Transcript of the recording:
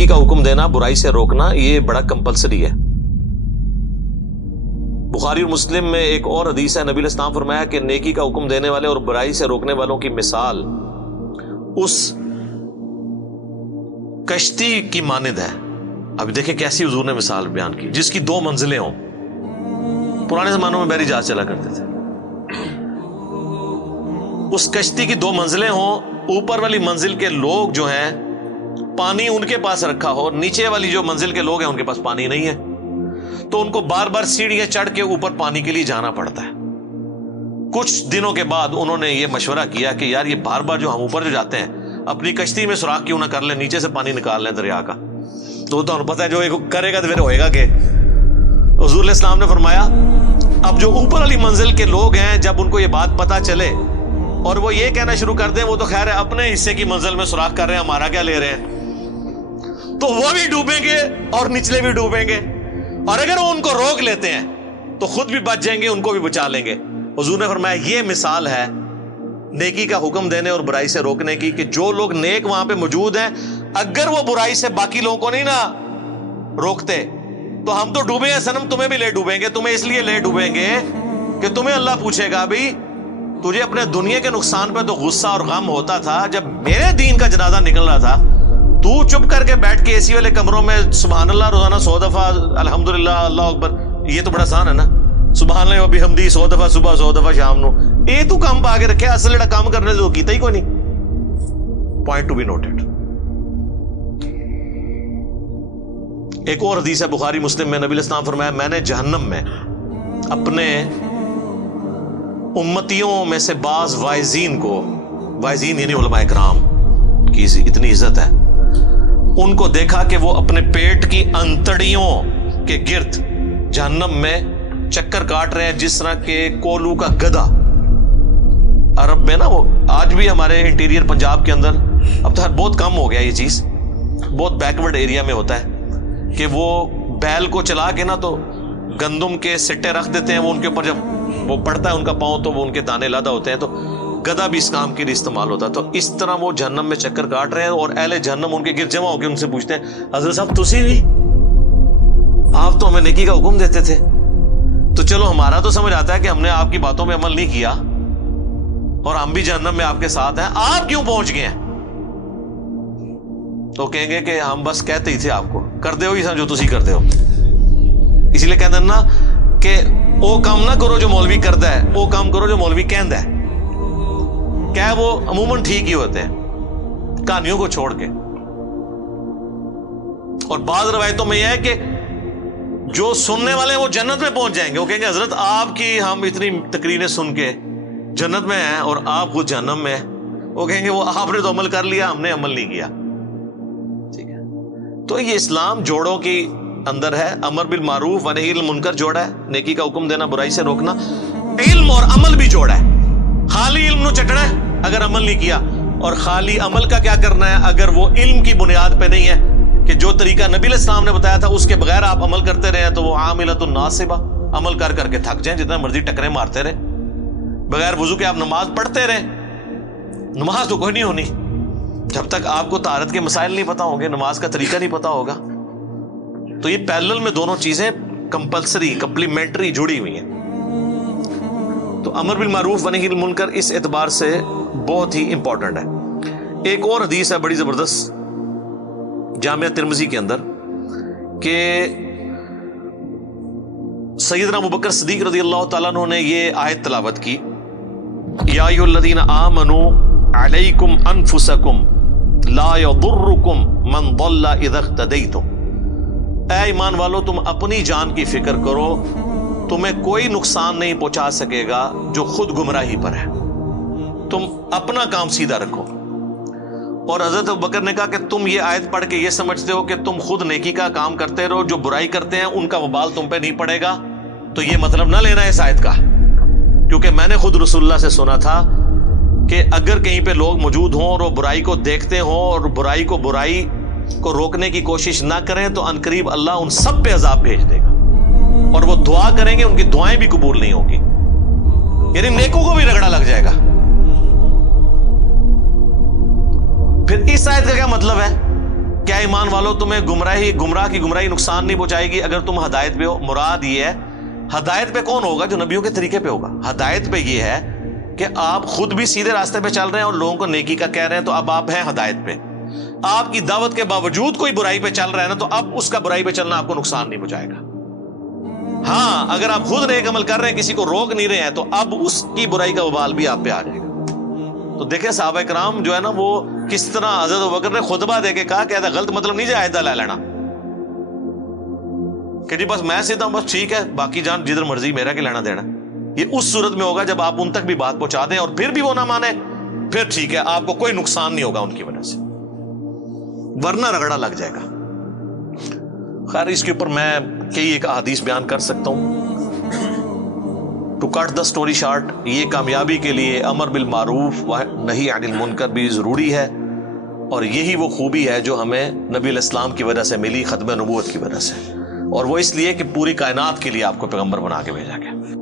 نیکی کا حکم دینا، برائی سے روکنا، یہ بڑا کمپلسری ہے۔ بخاری اور مسلم میں ایک اور حدیث ہے، نبی علیہ السلام فرمایا کہ نیکی کا حکم دینے والے اور برائی سے روکنے والوں کی مثال اس کشتی کی مانند ہے۔ اب دیکھیں کیسی حضور نے مثال بیان کی، جس کی 2 منزلیں ہوں۔ پرانے زمانوں میں بحری جہاز چلا کرتے تھے، اس کشتی کی 2 منزلیں ہوں، اوپر والی منزل کے لوگ جو ہیں پانی ان کے پاس رکھا ہو، نیچے والی جو منزل کے لوگ ہیں ان کے پاس پانی نہیں ہے، تو ان کو بار بار سیڑھیاں چڑھ کے اوپر پانی کے لیے جانا پڑتا ہے۔ کچھ دنوں کے بعد انہوں نے یہ مشورہ کیا کہ یار یہ بار بار جو ہم اوپر جو جاتے ہیں اپنی کشتی میں سوراخ کیوں نہ کر لیں، نیچے سے پانی نکال لیں دریا کا، تو انہیں پتہ ہے جو کرے گا تو پھر ہوئے گا کہ حضور علیہ السلام نے فرمایا اب جو اوپر والی منزل کے لوگ ہیں جب ان کو یہ بات پتہ چلے اور وہ یہ کہنا شروع کر دیں وہ تو خیر ہے اپنے حصے کی منزل میں سوراخ کر رہے ہیں، ہمارا کیا لے رہے ہیں، تو وہ بھی ڈوبیں گے اور نچلے بھی ڈوبیں گے، اور اگر وہ ان کو روک لیتے ہیں تو خود بھی بچ جائیں گے، ان کو بھی بچا لیں گے۔ حضور نے فرمایا یہ مثال ہے نیکی کا حکم دینے اور برائی سے روکنے کی، کہ جو لوگ نیک وہاں پہ موجود ہیں اگر وہ برائی سے باقی لوگوں کو نہیں نہ روکتے تو ہم تو ڈوبے ہیں صنم، تمہیں بھی لے ڈوبیں گے، تمہیں اس لیے لے ڈوبیں گے کہ تمہیں اللہ پوچھے گا بھائی تجھے اپنے دنیا کے نقصان پہ تو غصہ اور غم ہوتا تھا، جب میرے دین کا جنازہ نکل رہا تھا تو چپ کر کے بیٹھ کے اسی والے کمروں میں سبحان اللہ روزانہ 100 دفعہ الحمدللہ اللہ اکبر، یہ تو بڑا آسان ہے نا، سبحان اللہ و بحمدی 100 دفعہ صبح 100 دفعہ شام نو، یہ تو کام پا کے رکھے، اصل جڑا کام کرنے تو کیتا ہی کوئی نہیں۔ Point to be noted. ایک اور حدیث ہے بخاری مسلم میں، نبی علیہ السلام فرمایا میں نے جہنم میں اپنے امتیوں میں سے بعض وائزین کو، وائزین یعنی علماء کرام کی اتنی عزت ہے، ان کو دیکھا کہ وہ اپنے پیٹ کی انتڑیوں کے گرد جہنم میں چکر کاٹ رہے ہیں جس طرح کہ کولو کا گدھا۔ عرب میں نا وہ آج بھی ہمارے انٹیریئر پنجاب کے اندر اب تو بہت کم ہو گیا یہ چیز، بہت بیکورڈ ایریا میں ہوتا ہے کہ وہ بیل کو چلا کے نا تو گندم کے سٹے رکھ دیتے ہیں، وہ ان کے اوپر جب وہ پڑتا ہے ان کا پاؤں تو وہ ان کے دانے لادا ہوتے ہیں، تو گدھا بھی اس کام کے لیے استعمال ہوتا ہے۔ تو اس طرح وہ جہنم میں چکر کاٹ رہے ہیں اور اہل جہنم ان کے گرد جمع ہو کے ان سے پوچھتے ہیں حضرت صاحب تسی بھی، آپ تو ہمیں نیکی کا حکم دیتے تھے، تو چلو ہمارا تو سمجھ آتا ہے کہ ہم نے آپ کی باتوں پہ عمل نہیں کیا اور ہم بھی جہنم میں آپ کے ساتھ ہیں، آپ کیوں پہنچ گئے ہیں؟ تو کہیں گے کہ ہم بس کہتے ہی تھے آپ کو، کر دے ہو یہ جو تسی کر دے ہو، اسی لیے کہتے ہیں نا کہ وہ کام نہ کرو جو مولوی کرتا ہے، وہ کام کرو جو مولوی کہندا ہے، کیا وہ عموماً ٹھیک ہی ہوتے ہیں کہانیوں کو چھوڑ کے۔ اور بعض روایتوں میں یہ ہے کہ جو سننے والے ہیں وہ جنت میں پہنچ جائیں گے، وہ کہیں گے حضرت آپ کی ہم اتنی تقریریں سن کے جنت میں ہیں اور آپ خود جہنم میں ہیں، وہ کہیں گے وہ آپ نے تو عمل کر لیا، ہم نے عمل نہیں کیا۔ ٹھیک ہے، تو یہ اسلام جوڑوں کی اندر ہے، امر بالمعروف و نہی عن المنکر جوڑا ہے، نیکی کا حکم دینا برائی سے روکنا، علم اور عمل بھی جوڑا ہے، خالی علم نو چٹنا ہے اگر عمل نہیں کیا، اور خالی عمل کا کیا کرنا ہے اگر وہ علم کی بنیاد پہ نہیں ہے کہ جو طریقہ نبی علیہ السلام نے بتایا تھا اس کے بغیر آپ عمل کرتے رہے تو وہ عاملۃ ناصبہ، عمل کر کر کے تھک جائیں، جتنا مرضی ٹکریں مارتے رہے، بغیر وضو کے آپ نماز پڑھتے رہے، نماز تو کوئی نہیں ہونی جب تک آپ کو طہارت کے مسائل نہیں پتا ہوں گے، نماز کا طریقہ نہیں پتا ہوگا۔ تو یہ پیرلل میں دونوں چیزیں کمپلسری کمپلیمنٹری جڑی ہوئی ہیں۔ تو امر بالمعروف و نہی عن المنکر اس اعتبار سے بہت ہی امپورٹنٹ ہے۔ ایک اور حدیث ہے بڑی زبردست جامعہ ترمذی کے اندر کہ سیدنا ابوبکر صدیق رضی اللہ تعالیٰ عنہ نے یہ آیت تلاوت کی، یا ایھا الذین آمنوا علیکم انفسکم لا یضرکم من ضل اذا اہتدیتم، اے ایمان والو تم اپنی جان کی فکر کرو، تمہیں کوئی نقصان نہیں پہنچا سکے گا جو خود گمراہی پر ہے، تم اپنا کام سیدھا رکھو۔ اور حضرت ابوبکر نے کہا کہ تم یہ آیت پڑھ کے یہ سمجھتے ہو کہ تم خود نیکی کا کام کرتے رہو، جو برائی کرتے ہیں ان کا وبال تم پہ نہیں پڑے گا، تو یہ مطلب نہ لینا ہے اس آیت کا، کیونکہ میں نے خود رسول اللہ سے سنا تھا کہ اگر کہیں پہ لوگ موجود ہوں اور وہ برائی کو دیکھتے ہوں اور برائی کو روکنے کی کوشش نہ کریں تو عنقریب اللہ ان سب پہ عذاب بھیج دے گا، اور وہ دعا کریں گے ان کی دعائیں بھی قبول نہیں ہوگی، یعنی نیکوں کو بھی رگڑا لگ جائے گا۔ پھر اس آیت کا کیا مطلب ہے کیا ایمان والو تمہیں گمراہ کی گمراہی نقصان نہیں پہنچائے گی اگر تم ہدایت پہ ہو؟ مراد یہ ہے ہدایت پہ کون ہوگا؟ جو نبیوں کے طریقے پہ ہوگا۔ ہدایت پہ یہ ہے کہ آپ خود بھی سیدھے راستے پہ چل رہے ہیں اور لوگوں کو نیکی کا کہہ رہے ہیں، تو اب آپ ہیں ہدایت پہ۔ آپ کی دعوت کے باوجود کوئی برائی پہ چل رہا ہے نا، تو اب اس کا برائی پہ چلنا آپ کو نقصان نہیں پہنچائے گا۔ ہاں اگر آپ خود نیک عمل کر رہے ہیں، کسی کو روک نہیں رہے ہیں، تو اب اس کی برائی کا وبال بھی آپ پہ آ جائے گا۔ تو دیکھیں صحابہ کرام جو ہے نا، وہ کس طرح حضرت ابوبکر نے خطبہ دے کے کہا کہ ایسا غلط مطلب نہیں جائے لے لینا کہ جی بس میں سیدھا ہوں، بس ٹھیک ہے، باقی جان جدھر مرضی، میرا کہ لینا دینا۔ یہ اس صورت میں ہوگا جب آپ ان تک بھی بات پہنچا دیں اور پھر بھی وہ نہ مانے، پھر ٹھیک ہے، آپ کو کوئی نقصان نہیں ہوگا ان کی وجہ سے، ورنہ رگڑا لگ جائے گا۔ خیر اس کے اوپر میں کئی ایک احادیث بیان کر سکتا ہوں۔ To cut the story short, یہ کامیابی کے لیے امر بالمعروف و نہی عن المنکر بھی ضروری ہے، اور یہی وہ خوبی ہے جو ہمیں نبی علیہ السلام کی وجہ سے ملی، ختم نبوت کی وجہ سے، اور وہ اس لیے کہ پوری کائنات کے لیے آپ کو پیغمبر بنا کے بھیجا گیا۔